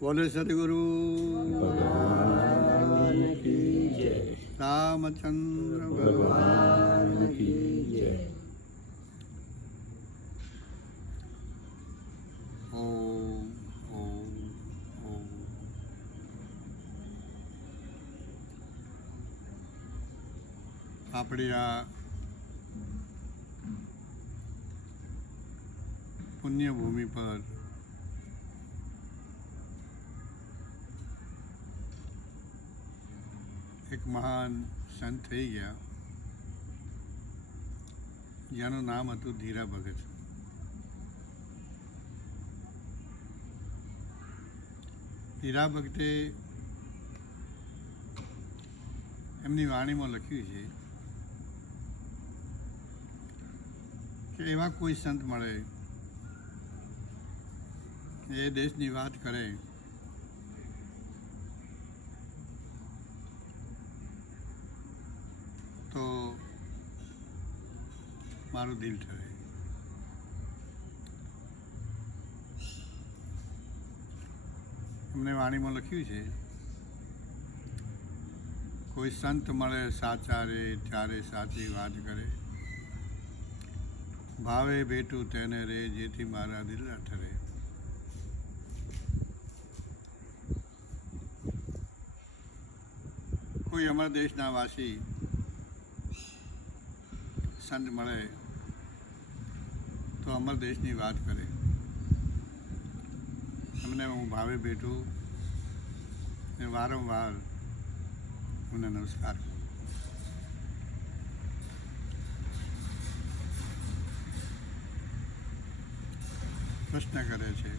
बोले सदगुरु भगवान की जय। रामचंद्र भगवान की जय। ओम ओम ओम। આપણી આ પુણ્યભૂમિ પર એક મહાન સંત થઈ ગયા જેનું નામ હતું ધીરા ભગત. ધીરા ભગતે એમની વાણીમાં લખ્યું છે કે એવા કોઈ સંત મળે એ દેશની વાત કરે તો મારું દિલ ઠરે. એમને વાણીમાં લખ્યું છે કોઈ સંત મળે સાચા રે ત્યારે સાચી વાત કરે, ભાવે ભેટું તેને રે જેથી મારા દિલ ઠરે. કોઈ અમારા દેશના વાસી સંત મળે તો અમર દેશની વાત કરે, એમને હું ભાવે ભેટું ને વારંવાર એમને નમસ્કાર કરું. પ્રશ્ન કરે છે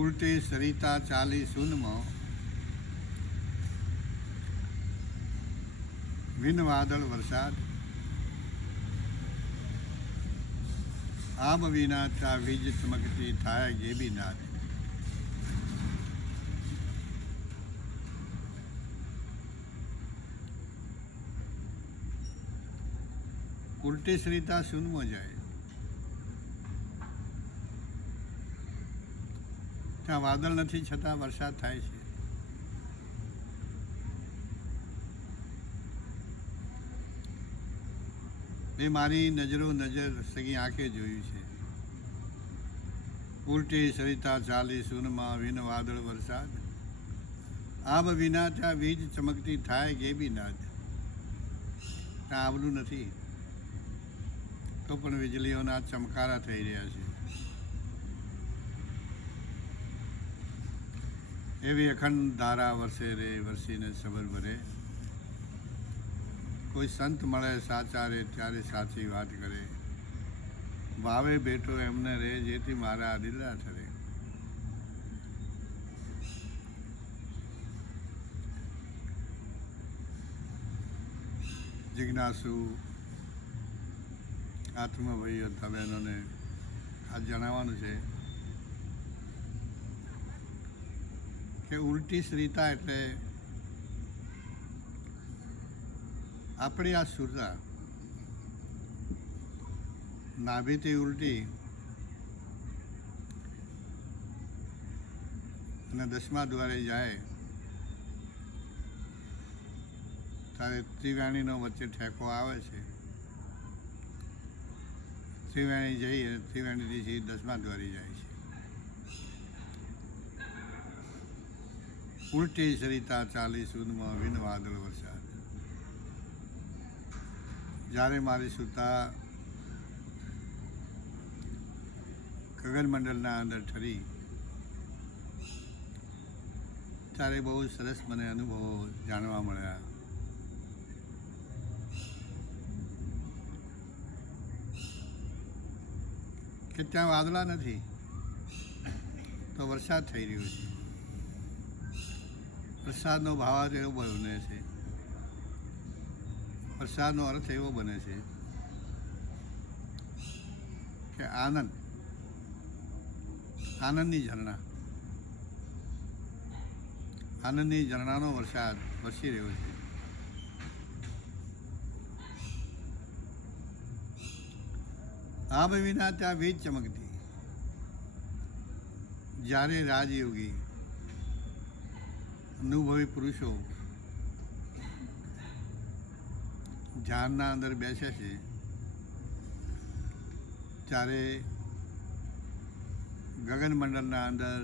ઉલટી સરિતા ચાલી સૂનમાં, વિન વાદળ વરસાદ, આબ વિના થા વીજ ચમકતી થાય જે બી નાદ. ઉલટી સરિતા શૂન્યમાં જાય, ત્યાં વાદળ નથી છતાં વરસાદ થાય છે. એ મારી નજરો નજર સગી આંખે જોયું છે. ઉલટી સરિતા ચાલી સૂનમાં, વિન વાદળ વરસાદ, આબ વિના ત્યાં વીજ ચમકતી થાય કે બી નાદ. ત્યાં આવલું નથી તો પણ વીજળીઓના ચમકારા થઈ રહ્યા છે. એવી અખંડ ધારા વરસે રે વરસીને સબર ભરે, કોઈ સંત મળે સાચા રે ત્યારે સાચી વાત કરે, ભાવે ભેટો એમને રે જેથી મારા દિલડા ઠરે. જિજ્ઞાસુ આત્મભાઈઓ બહેનોને આ જણાવવાનું છે કે ઉલટી સરિતા એટલે આપણી આ સુરતા નાભીથી ઉલટી અને દસમા દ્વારે જાય ત્યારે ત્રિવેણીનો વચ્ચે ઠેકો આવે છે. ત્રિવેણી જઈ અને ત્રિવેણીથી દસમા દ્વારે જાય છે. ઉલટી સરિતા ચાલી સૂનમાં, વિન વાદળ વરસાદ. જ્યારે મારી સુતા ગગનમંડળના અંદર ઠરી ત્યારે બહુ સરસ મને અનુભવો જાણવા મળ્યા. કે ત્યાં વાદળા નથી તો વરસાદ થઈ રહ્યો છે. વરસાદનો ભાવાર્થ એવો બને છે, વરસાદનો અર્થ એવો બને છે કે આનંદ, આનંદની ઝરણા, આનંદની ઝરણાનો વરસાદ વરસી રહ્યો છે. આબ વિના ત્યાં વીજ ચમકતી, જ્યારે રાજયોગી અનુભવી પુરુષો ધ્યાનના અંદર બેસે છે ત્યારે ગગનમંડળના અંદર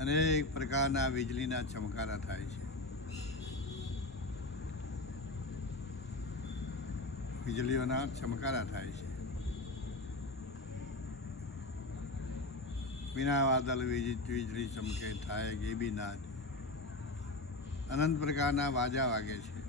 અનેક પ્રકારના વીજળીના ચમકારા થાય છે. વીજળીઓના ચમકારા થાય છે. વિના વાદળ વીજળી ચમકે થાય ગેબી નાદ. અનંત પ્રકારના વાજા વાગે છે.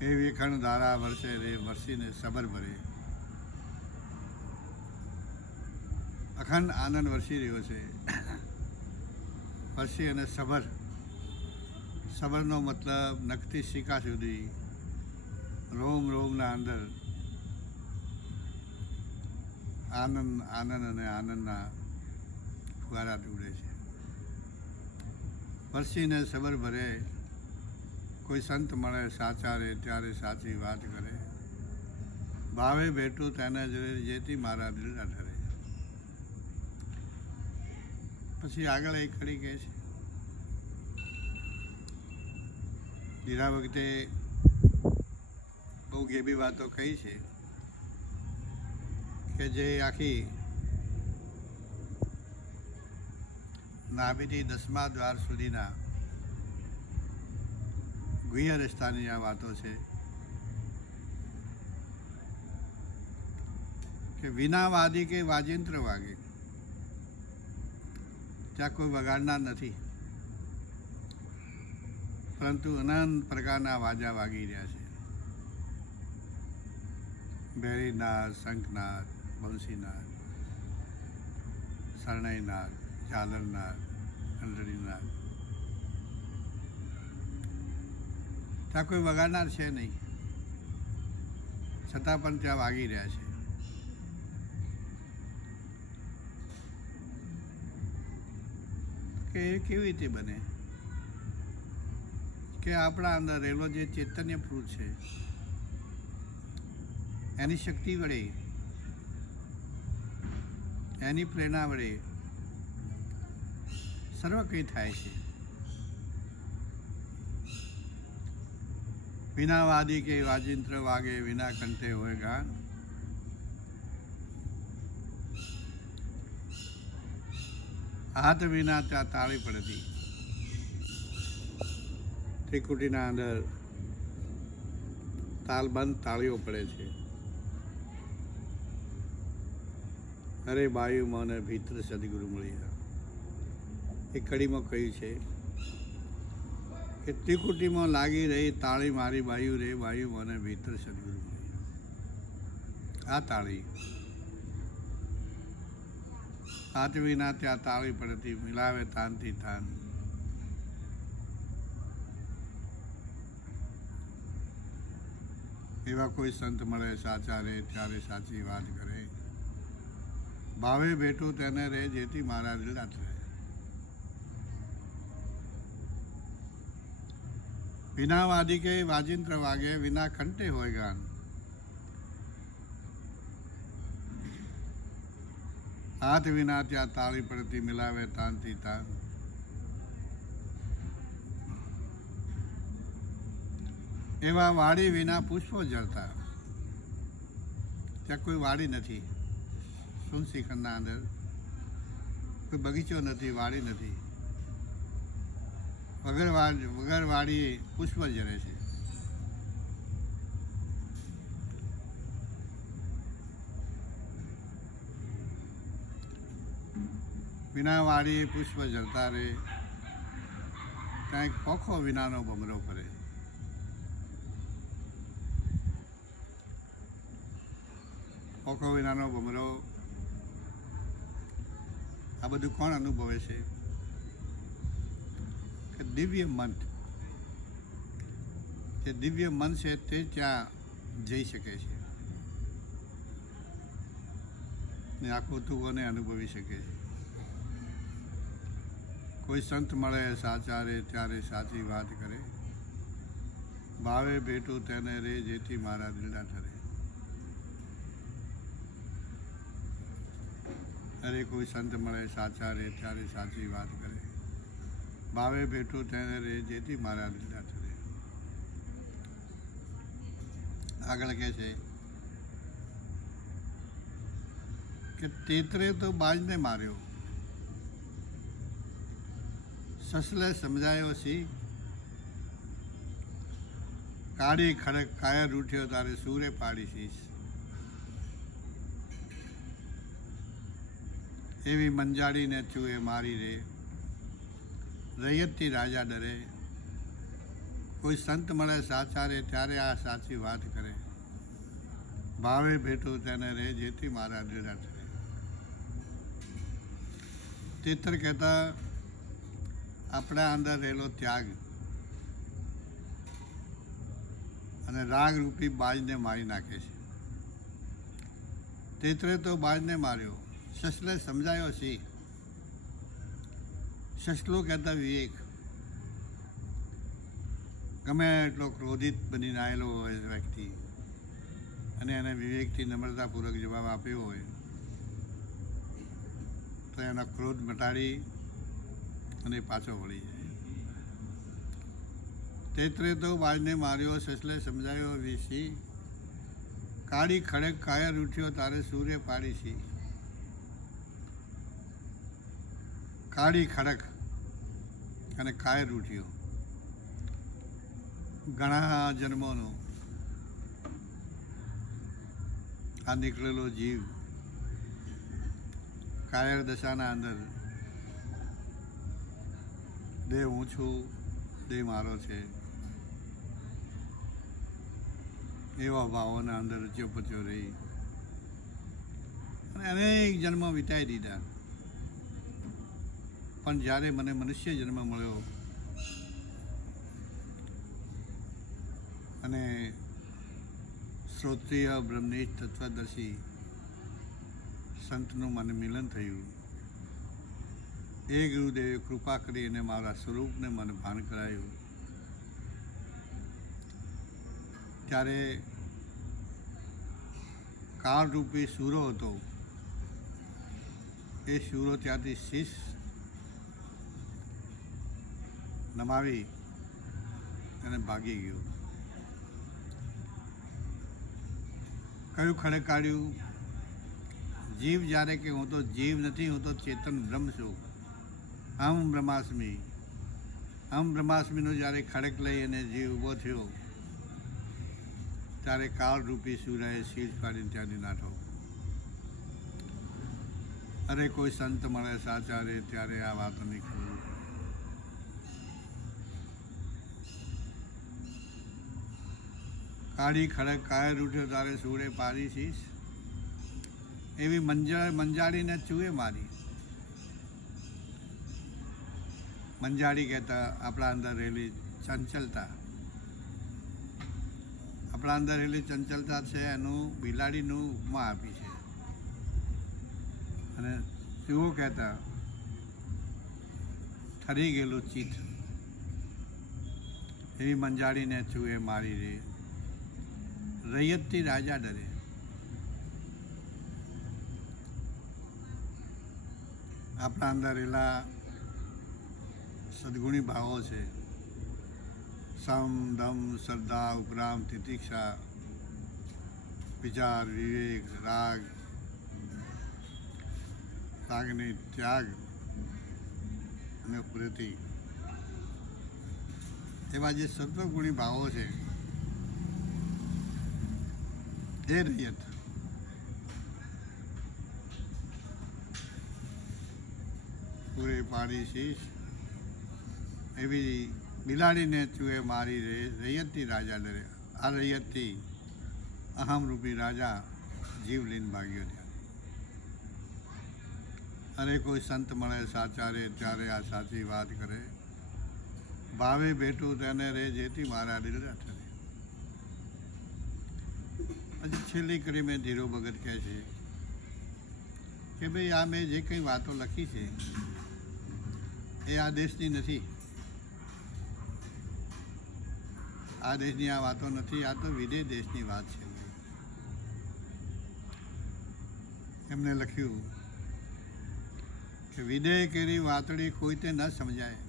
એ વિખણ ધારા વરસે રે વરસીને સબર ભરે. અખંડ આનંદ વરસી રહ્યો છે. વરસી અને સબર. સબરનો મતલબ નખથી શીકા સુધી રોમ રોમના અંદર આનંદ આનંદ અને આનંદના ફુવારા ઉડે છે. વરસીને સબર ભરે. કોઈ સંત મળે સાચા રે ત્યારે સાચી વાત કરે. ભાવે ભેટું તેને જેથી મારા દિલના ઠરે. પછી આગળ એક કડી કહે છે, દીરા વખતે બહુ ગેબી વાતો કહી છે કે જે આખી નાભીથી 10મા દ્વાર સુધીના ગુહ્ય રસ્તાની આ વાતો છે કે વિના વાદી કે વાજિંત્ર વાગે. ત્યાં કોઈ વગાડનાર નથી, પરંતુ અનંત પ્રકારના વાજા વાગી રહ્યા છે. ભેરીનાદ, શંખનાદ, બંસીનાદ, શરણાઈનાદ, ઝાલરનાદ, ઘંટડીનાદ. ત્યાં કોઈ વગાડનાર છે નહીં, છતાં પણ ત્યાં વાગી રહ્યા છે. કે એ કેવી રીતે બને કે આપણા અંદર રહેલો જે ચૈતન્ય પુરુષ છે એની શક્તિ વડે, એની પ્રેરણા વડે સર્વ કંઈ થાય છે. વિના વાદી કે વાજિંત્ર વાગે, વિના કંઠે હોય ગાન. હાથ વિના ત્યાં તાળી પડતી. ત્રિકુટીના અંદર તાલબંધ તાળીઓ પડે છે. અરે બાયુ મને ભીતર સદગુરુ મળ્યા. એ કડીમાં કહ્યું છે કે ત્રિકુટીમાં લાગી રહી તાળી મારી બાયુ રે, બાયુ મને ભીતર સદગુરુ મળ્યા. આ તાળી હાથ વિના ત્યાં તાળી પડતી, મિલાવે તાનથી તાન. એવા કોઈ સંત મળે સાચા રે ત્યારે સાચી વાત કરે. ભાવે ભેટું તેને રે જેથી મારા દિલના ઠરે. વિના વાદી કે વાજિંત્ર વાગે, વિના કંઠે હોય ગાન. હાથ વિના ત્યાં તાળી પડતી, મિલાવે તાનથી તાન. એવા વાડી વિના પુષ્પો ઝરતા. ત્યાં કોઈ વાડી નથી. સુનશીખંડના અંદર કોઈ બગીચો નથી, વાડી નથી. વગર વાડીએ પુષ્પ ઝરે છે. વિના વાડીએ પુષ્પ ઝરતા રે. ત્યાં એક ખોખો વિનાનો ભમરો ફરે. ખોખો વિનાનો ભમરો. આ બધું કોણ અનુભવે છે કે દિવ્ય મન. જે દિવ્ય મન છે તે ત્યાં જઈ શકે છે ને આખું તુકોને અનુભવી શકે છે. કોઈ સંત મળે સાચા રે ત્યારે સાચી વાત કરે, ભાવે ભેટું તેને રે જેથી મારા દિલડા ઠરે. અરે કોઈ સંત મળે સાચા રે ત્યારે સાચી વાત કરે, ભાવે ભેટું તેને રે જેથી મારા દિલડા ઠરે. આગળ કહે છે કે તેતરે તો બાજને માર્યો, સસલે સમજાયો સી, કાળી ખડક કાયર ઉઠ્યો તારે સૂરે પાડી શીશ. એવી મંજાડીને ચૂએ મારી રે, રૈયતથી રાજા ડરે. કોઈ સંત મળે સાચા રે ત્યારે આ સાચી વાત કરે, ભાવે ભેટું તેને રે જેથી મારા દિલડા ઠરે. તેતર કહેતા આપણા અંદર રહેલો ત્યાગ અને રાગરૂપી બાજને મારી નાખે છે. તેતરે તો બાજને માર્યો, સસલે સમજાયો સી. સસલું કહેતા વિવેક. ગમે એટલો ક્રોધિત બનીને આવેલો હોય વ્યક્તિ અને એને વિવેકથી નમ્રતાપૂર્વક જવાબ આપ્યો હોય તો એનો ક્રોધ મટાડી અને પાછો વળી જાય. તેતરે તો બાજને માર્યો, સસલે સમજાયો વિસી, કાળી ખડક કાયર ઉઠ્યો તારે સૂર્ય પાડી સી. કાળી ખડક અને કાયર ઉઠ્યો, ઘણા જન્મોનો આ નીકળેલો જીવ કાયર દશાના અંદર દેહ હું છું, દેહ મારો છે એવા ભાવોના અંદર રચ્યો પચ્યો રહી અને અનેક જન્મ વિતાઈ દીધા. પણ જ્યારે મને મનુષ્ય જન્મ મળ્યો અને શ્રોત્રિય બ્રહ્મનિષ્ઠ તત્વદર્શી સંતનું મને મિલન થયું, એ ગુરુદેવે કૃપા કરી અને મારા સ્વરૂપને મને ભાન કરાયું. ત્યારે કાળરૂપી સૂરો હતો, એ સૂરો ત્યાંથી શીશ નમાવી અને ભાગી ગયો. કયું ખડે કાઢ્યું? જીવ જ્યારે કે હું તો જીવ નથી, હું તો ચેતન બ્રહ્મ છું. હમ બ્રહ્માસ્મિ. હમ બ્રહ્માસ્મિનો જ્યારે ખડક લઈ અને જીવ ઊભો થયો ત્યારે કાળરૂપી સૂર્યએ શીશ કાઢીને ત્યાંથી નાઠો. અરે કોઈ સંત મળે સાચા રે ત્યારે આ વાતો નીકળવું. કાળી ખડક કાયર ઉઠ્યો તારે સૂળે પાડી શીશ, એવી મંજાડીને ચૂએ મારી. મંજાડી કહેતા આપણા અંદર રહેલી ચંચલતા, આપણા અંદર રહેલી ચંચલતા છે એનું બિલાડીનું ઉપમા આપી છે. અને ચૂઓ કહેતા ઠરી ગયેલું ચિત્ત, એવી મંજાડીને ચૂએ મારી રે, રૈયતથી રાજા ડરે. આપણા અંદર રહેલા સદગુણી ભાવો છે, સમ દમ શ્રદ્ધા ઉપરામ તિતિક્ષા વિચાર વિવેક રાગની ત્યાગ અને પ્રીતિ, એવા જે સત્વગુણી ભાવો છે એ રૈયત. પૂરે પાડી શીશ એવી બિલાડીને ચૂએ મારી રે, રૈયતથી રાજા ડરે. આ રૈયતથી અહમરૂપી રાજા જીવ લઈને ભાગ્યો ત્યાં. અરે કોઈ સંત મળે સાચા રે ત્યારે આ સાચી વાત કરે, ભાવે ભેટું તેને રે જેથી મારા દિલડા ઠરે. પછી છેલ્લી કરી મેં ધીરો ભગત કહે છે કે ભાઈ આ મેં જે કંઈ વાતો લખી છે એ આ દેશની નથી. આ દેશની આ વાતો નથી, આ તો વિદેશ દેશની વાત છે. એમને લખ્યું કે વિદેહ કેરી વાતડી કોઈ તે ન સમજાય,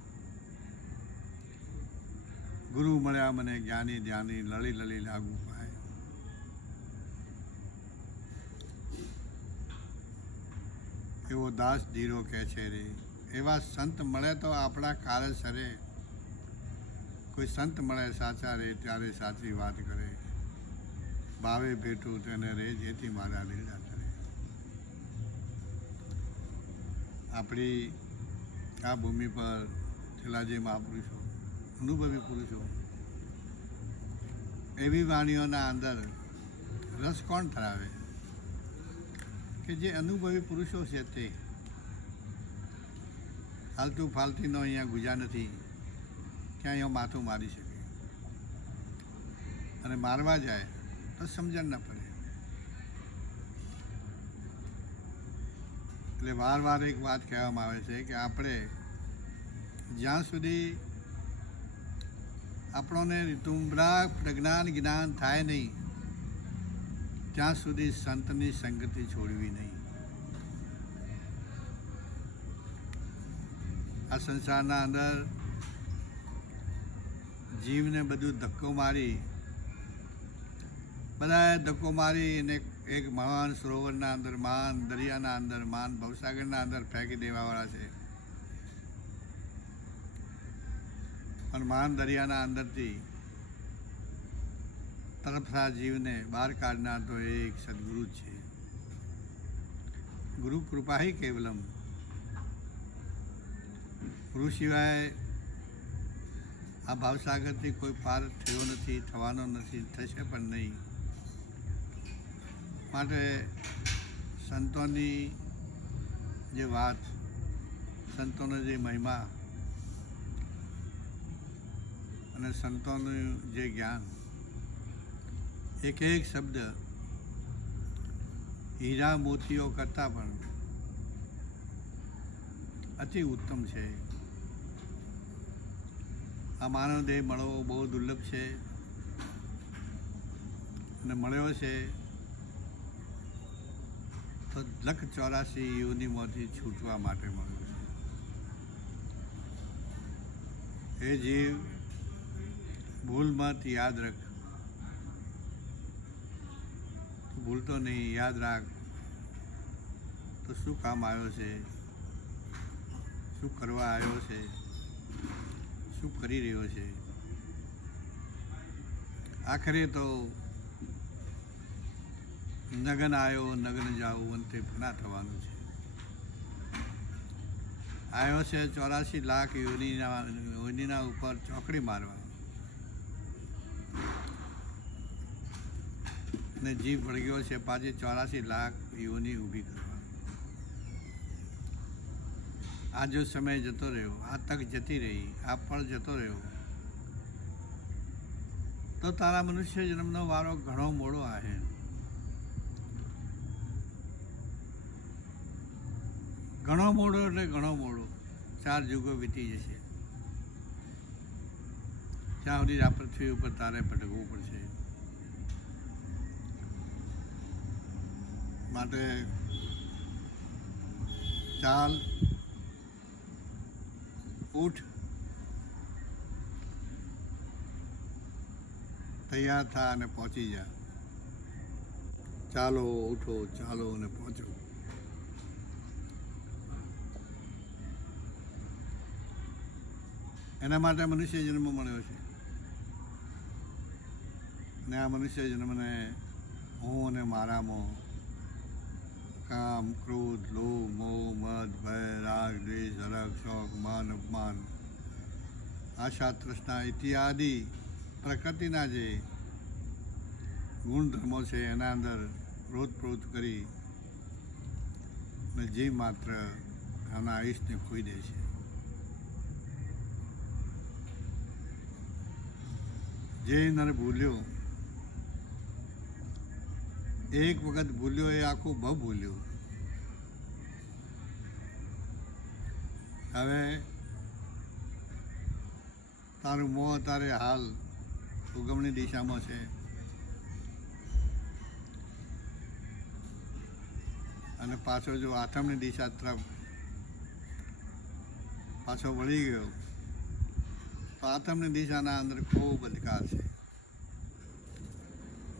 ગુરુ મળ્યા મને જ્ઞાની ધ્યાની, લળી લળી લાગુ પાય. એવો દાસ ધીરો કહે છે રે, એવા સંત મળે તો આપણા કારસરે. કોઈ સંત મળે સાચા રે ત્યારે સાચી વાત કરે, ભાવે ભેટું તેને રે જેથી મારા લીલા કરે. આપણી આ ભૂમિ પર છેલ્લા જે મહાપુરુષો, અનુભવી પુરુષો, એવી વાણીઓના અંદર રસ કોણ ધરાવે કે જે અનુભવી પુરુષો છે તે. ફાલતુ ફાલતીનો અહીંયા ગુજા નથી કે અહીંયા માથું મારી શકે, અને મારવા જાય તો સમજણ ન પડે. એટલે વાર વાર એક વાત કહેવામાં આવે છે કે આપણે જ્યાં સુધી આપણોને તુંબરા પ્રજ્ઞાન જ્ઞાન થાય નહીં ત્યાં સુધી સંતની સંગતિ છોડવી નહીં. આ સંસારના અંદર જીવને બધું ધક્કો મારી, બધાએ ધક્કો મારી અને એક મહાન સરોવરના અંદર, મહાન દરિયાના અંદર, મહાન ભવસાગરના અંદર ફેંકી દેવાવાળા છે. અને મહાન દરિયાના અંદરથી તરફના જીવને બહાર કાઢનાર તો એક સદગુરુ જ છે. ગુરુ કૃપા હિ કેવલમ. ગુરુ સિવાય આ ભાવસાગરથી કોઈ પાર થયો નથી, થવાનો નથી, થશે પણ નહીં. માટે સંતોની જે વાત, સંતોનો જે મહિમા અને સંતોનું જે જ્ઞાન, એક એક શબ્દ હીરા મોતીઓ કરતાં પણ અતિ ઉત્તમ છે. આ માનવ દેહ મળવો બહુ દુર્લભ છે, અને મળ્યો છે તો 184 યોનિમાંથી છૂટવા માટે મળ્યો છે. એ જીવ ભૂલ મત યાદ રખ, ભૂલતો નહીં, યાદ રાખ તો શું કામ આવ્યો છે, શું કરવા આવ્યો છે, શું કરી રહ્યો છે. આખરે તો નગન આવ્યો નગન જાઓ અંતે ફના થવાનું છે. આવ્યો છે 84 લાખ યોનિના ઉપર ચોકડી મારવા, અને જીવ વળગ્યો છે પાછી 84 લાખ યોની ઊભી કરવા. આ જો સમય જતો રહ્યો, આ તક જતી રહી, આ પળ જતો રહ્યો, તો તારા મનુષ્ય જન્મનો વારો ઘણો મોડો આવે. ઘણો મોડો એટલે ઘણો મોડો. 4 યુગો વીતી જશે ત્યાં સુધી આ પૃથ્વી ઉપર તારે ભટકવું પડશે. માટે ચાલ, ઉઠ, તૈયાર થા અને પહોંચી જા. ચાલો, ઉઠો, ચાલો અને પહોંચો. એના માટે મનુષ્ય જન્મ મળ્યો છે. ને આ મનુષ્ય જન્મને હું અને મારામાં કામ, ક્રોધ, લોભ, મોહ, મદ, ભય, રાગ, દ્વેષ, હરખ, શોખ, માન, અપમાન, આશા, તૃષ્ણા ઇત્યાદિ પ્રકૃતિના જે ગુણધર્મો છે એના અંદર રોતપ્રોત કરી અને જીવ માત્ર આના આયુષને ખોઈ દે છે. જે નર ભૂલ્યો, એક વખત ભૂલ્યો એ આખું બહુ ભૂલ્યો. હવે તારું મોં અત્યારે હાલ ઉગમની દિશામાં છે, અને પાછો જો આથમની દિશા તરફ પાછો વળી ગયો તો આથમની દિશાના અંદર ખૂબ અંધકાર છે.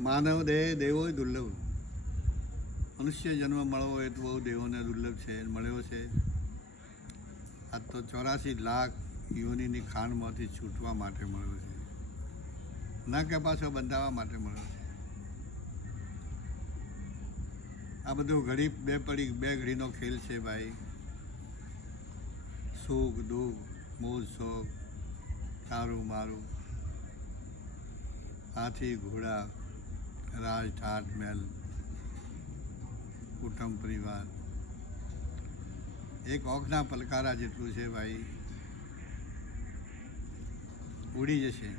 માનવ દેહ દેવો દુર્લભ, મનુષ્ય જન્મ મળવો એ તો બહુ દેવોને દુર્લભ છે, મળ્યો છે. આ તો 84 લાખ યોનિની ખાંડમાંથી છૂટવા માટે મળ્યો છે, ના કે પાછો બંધાવવા માટે મળ્યો છે. આ બધું ઘડી બે ઘડીનો ખેલ છે ભાઈ. સુખ દુઃખ, મોજ શોખ, તારું મારું, હાથી ઘોડા, રાજ ઠાઠ મહેલ, કુટુંબ પરિવાર, એક ઓખના પલકારા જેટલું છે ભાઈ. ઉડી જશે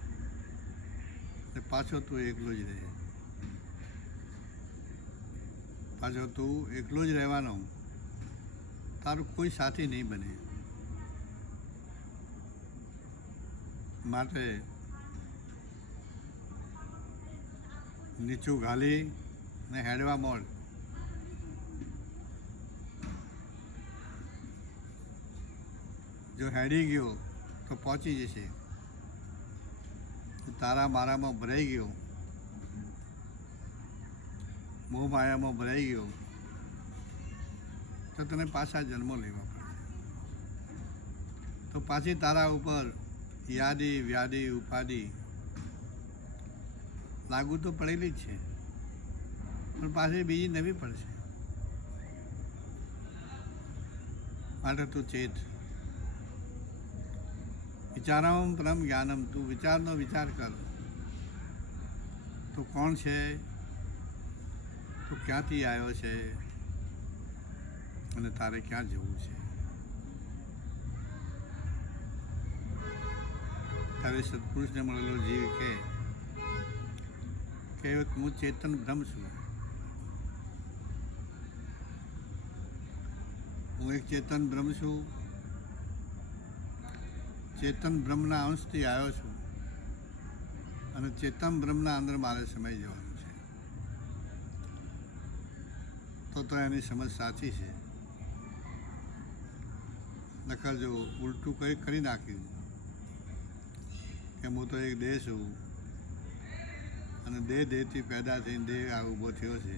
ને પાછો તું એકલો જ રહે, પાછો તું એકલો જ રહેવાનો, તારું કોઈ સાથી નહીં બને. માટે નીચું ઘાલી ને હેડવા મોડ. જો હેડી ગયો તો પહોંચી જશે, તારા મારામાં ભરાઈ ગયો, મોહ માયામાં ભરાઈ ગયો તો તને પાછા જન્મો લેવા પડે. તો પાછી તારા ઉપર યાદી વ્યાધિ ઉપાધિ લાગુ તો પડેલી જ છે, પણ પાછી બીજી નવી પડશે. માટે તું ચેત. વિચારમ પરમ જ્ઞાનમ, તું વિચારનો વિચાર કર. તું કોણ છે, તું ક્યાંથી આવ્યો છે અને તારે ક્યાં જવું છે. તારે સત્પુરુષને મળેલો જીવ કે હું ચેતન બ્રહ્મ છું, હું એક ચેતન બ્રહ્મ છું, ચેતન બ્રહ્મના અંશથી આવ્યો છું, અને ચેતન બ્રહ્મના અંદર મારે સમય જવાનું છે. તો એની સમજ સાચી છે. નકર જો ઉલટું કંઈ કરી નાખ્યું કે હું તો એક દેહ છું અને દેહથી પેદા થઈને દેહ આ ઊભો થયો છે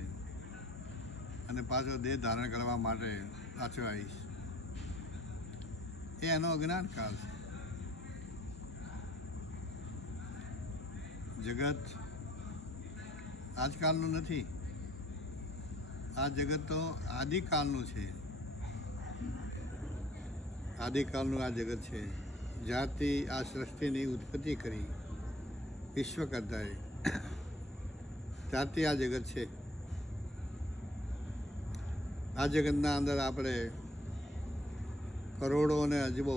અને પાછો દેહ ધારણ કરવા માટે પાછો આવીશ, એ એનો અજ્ઞાન કાળ છે. જગત આજકાલનું નથી, આ જગત તો આદિકાળનું છે. આદિકાળનું આ જગત છે. જ્યારથી આ સૃષ્ટિની ઉત્પત્તિ કરી વિશ્વકર્તાએ, ત્યારથી આ જગત છે. આ જગતના અંદર આપણે કરોડો અને અજબો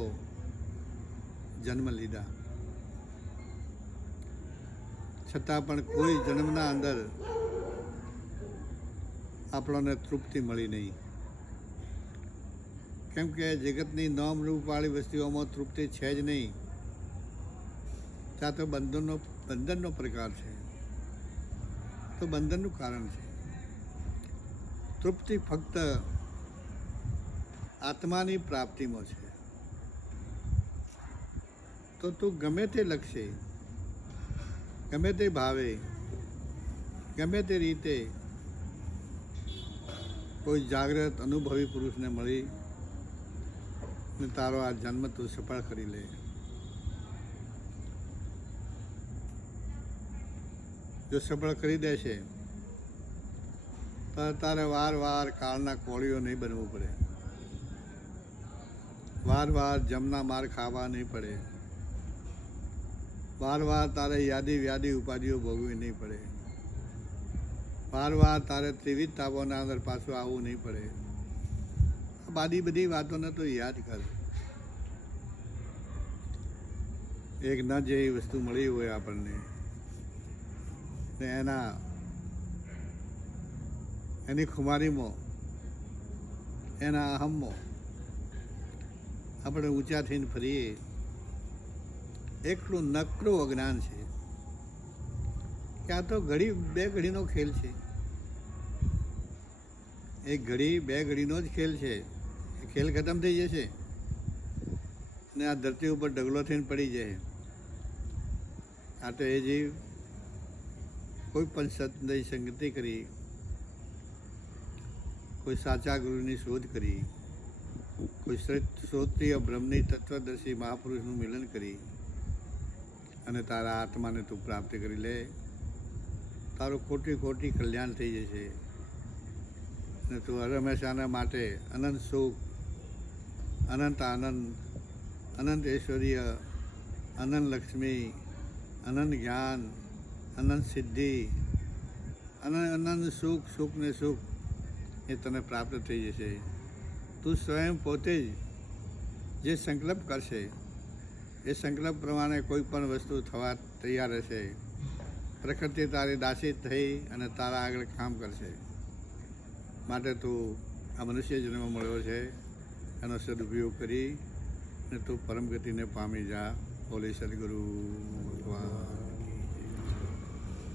જન્મ લીધા, છતાં પણ કોઈ જન્મના અંદર આપણને તૃપ્તિ મળી નહીં. કેમ કે જગતની નોમ રૂપવાળી વસ્તુઓમાં તૃપ્તિ છે જ નહીં. ત્યાં તો બંધનનો પ્રકાર છે, તો બંધનનું કારણ છે. તૃપ્તિ ફક્ત આત્માની પ્રાપ્તિમાં છે. તો તું ગમે તે લક્ષ્ય, ગમે તે ભાવે, ગમે તે રીતે કોઈ જાગ્રત અનુભવી પુરુષને મળી ને તારો આ જન્મ તું સફળ કરી લે. જો સફળ કરી દેશે તો તારે વાર કાળના કોળીઓ નહીં બનવું પડે, વાર જમના માર ખાવા નહીં પડે, વાર તારે યાદી વ્યાધિ ઉપાધિઓ ભોગવી નહીં પડે, વાર તારે ત્રિવિધ તાપોના અંદર પાછું આવવું નહીં પડે. બધી વાતોને તો યાદ કર. એક ન જેવી વસ્તુ મળી હોય આપણને ને એની ખુમારીમાં, એના અહમમાં આપણે ઊંચા થઈને ફરીએ એટલું નકરું અજ્ઞાન છે કે આ તો ઘડી બે ઘડીનો ખેલ છે. એક ઘડી બે ઘડીનો જ ખેલ છે. એ ખેલ ખતમ થઈ જશે ને આ ધરતી ઉપર ઢગલો થઈને પડી જાય. આ તો એ જીવ કોઈ પણ સત્સંગની સંગતિ કરી, કોઈ સાચા ગુરુની શોધ કરી, કોઈ શ્રોત્રિય બ્રહ્મની તત્વદર્શી મહાપુરુષનું મિલન કરી અને તારા આત્માને તું પ્રાપ્ત કરી લે, તારું ખોટી કલ્યાણ થઈ જશે ને તું હંમેશાના માટે અનંત સુખ, અનંત આનંદ, અનંત ઐશ્વર્ય, અનંત લક્ષ્મી, અનંત જ્ઞાન, અનંત સિદ્ધિ, અનંત સુખ ને સુખ એ તને પ્રાપ્ત થઈ જશે. તું સ્વયં પોતે જ જે સંકલ્પ કરશે એ સંકલ્પ પ્રમાણે કોઈ પણ વસ્તુ થવા તૈયાર હશે. પ્રકૃતિ તારી દાસી થઈ અને તારા આગળ કામ કરશે. માટે તું આ મનુષ્ય જન્મ મળ્યો છે એનો સદુપયોગ કરી ને તું પરમ ગતિને પામી જા. બોલે સદગુરુ ભગવાન.